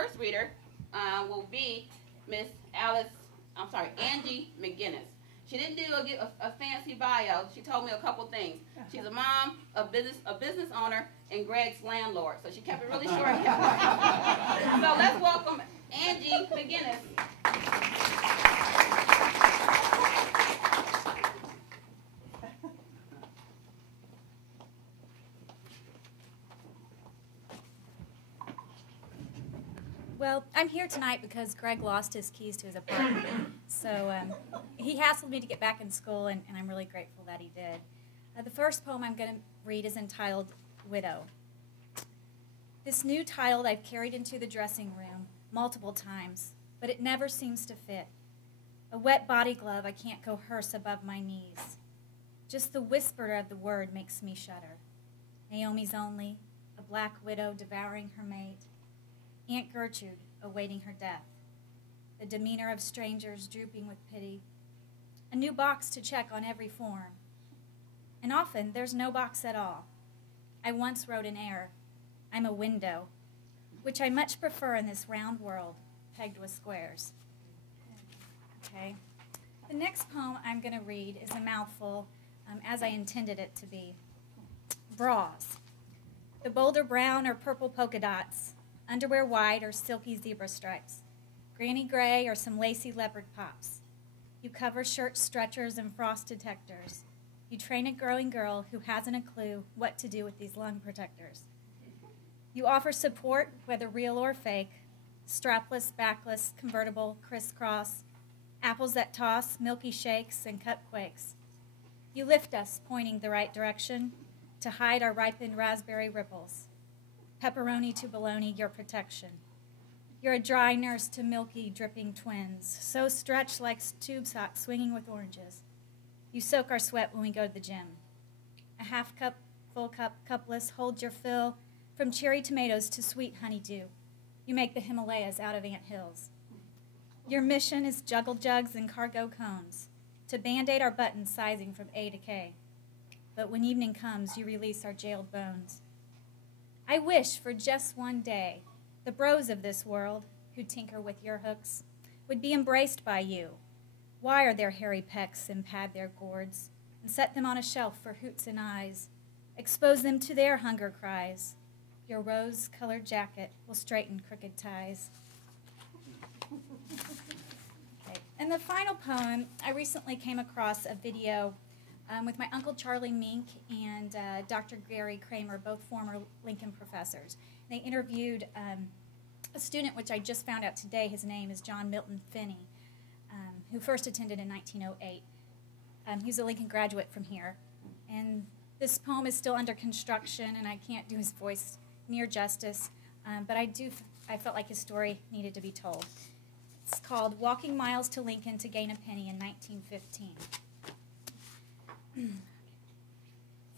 first reader will be Miss Angie McGinnis. She didn't do a fancy bio. She told me a couple things. She's a mom, a business owner, and Greg's landlord. So she kept it really short. So let's welcome Angie McGinnis. Well, I'm here tonight because Greg lost his keys to his apartment. So he hassled me to get back in school, and I'm really grateful that he did. The first poem I'm going to read is entitled Widow. This new title I've carried into the dressing room multiple times, but it never seems to fit. A wet body glove I can't coerce above my knees. Just the whisper of the word makes me shudder. Naomi's only, a black widow devouring her mate. Aunt Gertrude awaiting her death. The demeanor of strangers drooping with pity. A new box to check on every form. And often there's no box at all. I once wrote in error, I'm a window, which I much prefer in this round world, pegged with squares. Okay. The next poem I'm going to read is a mouthful, as I intended it to be. Bras. The bolder brown or purple polka dots, underwear white or silky zebra stripes, granny gray or some lacy leopard pops. You cover shirt stretchers and frost detectors. You train a growing girl who hasn't a clue what to do with these lung protectors. You offer support, whether real or fake, strapless, backless, convertible, crisscross, apples that toss, milky shakes, and cupquakes. You lift us, pointing the right direction, to hide our ripened raspberry ripples. Pepperoni to bologna, your protection. You're a dry nurse to milky, dripping twins, so stretched like tube socks swinging with oranges. You soak our sweat when we go to the gym. A half cup, full cup, cupless, hold your fill, from cherry tomatoes to sweet honeydew. You make the Himalayas out of ant hills. Your mission is juggle jugs and cargo cones, to band-aid our buttons sizing from A to K. But when evening comes, you release our jailed bones. I wish for just one day the bros of this world, who tinker with your hooks, would be embraced by you, wire their hairy pecs and pad their gourds, and set them on a shelf for hoots and eyes, expose them to their hunger cries. Your rose-colored jacket will straighten crooked ties. Okay. And the final poem, I recently came across a video with my Uncle Charlie Mink and Dr. Gary Kramer, both former Lincoln professors. They interviewed a student, which I just found out today, his name is John Milton Finney, who first attended in 1908. He's a Lincoln graduate from here. And this poem is still under construction, and I can't do his voice near justice, but I felt like his story needed to be told. It's called Walking Miles to Lincoln to Gain a Penny in 1915.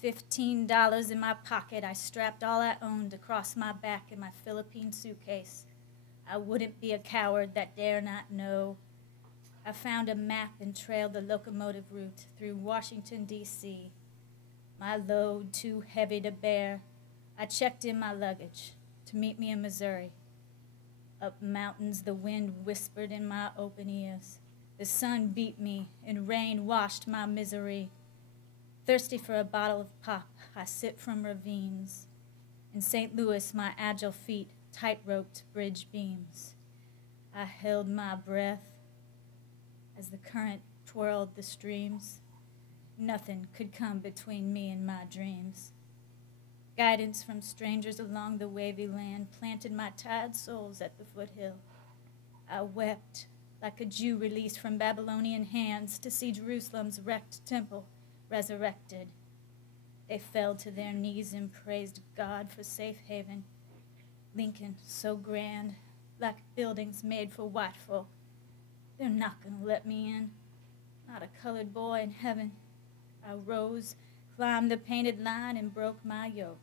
$15 in my pocket, I strapped all I owned across my back in my Philippine suitcase. I wouldn't be a coward that dare not know. I found a map and trailed the locomotive route through Washington, D.C. My load too heavy to bear, I checked in my luggage to meet me in Missouri. Up mountains the wind whispered in my open ears. The sun beat me and rain washed my misery. Thirsty for a bottle of pop, I sip from ravines. In St. Louis, my agile feet tight-roped bridge beams. I held my breath as the current twirled the streams. Nothing could come between me and my dreams. Guidance from strangers along the wavy land planted my tired soles at the foothill. I wept like a Jew released from Babylonian hands to see Jerusalem's wrecked temple resurrected. They fell to their knees and praised God for safe haven. Lincoln, so grand, like buildings made for white folk. They're not gonna let me in, not a colored boy in heaven. I rose, climbed the painted line, and broke my yoke.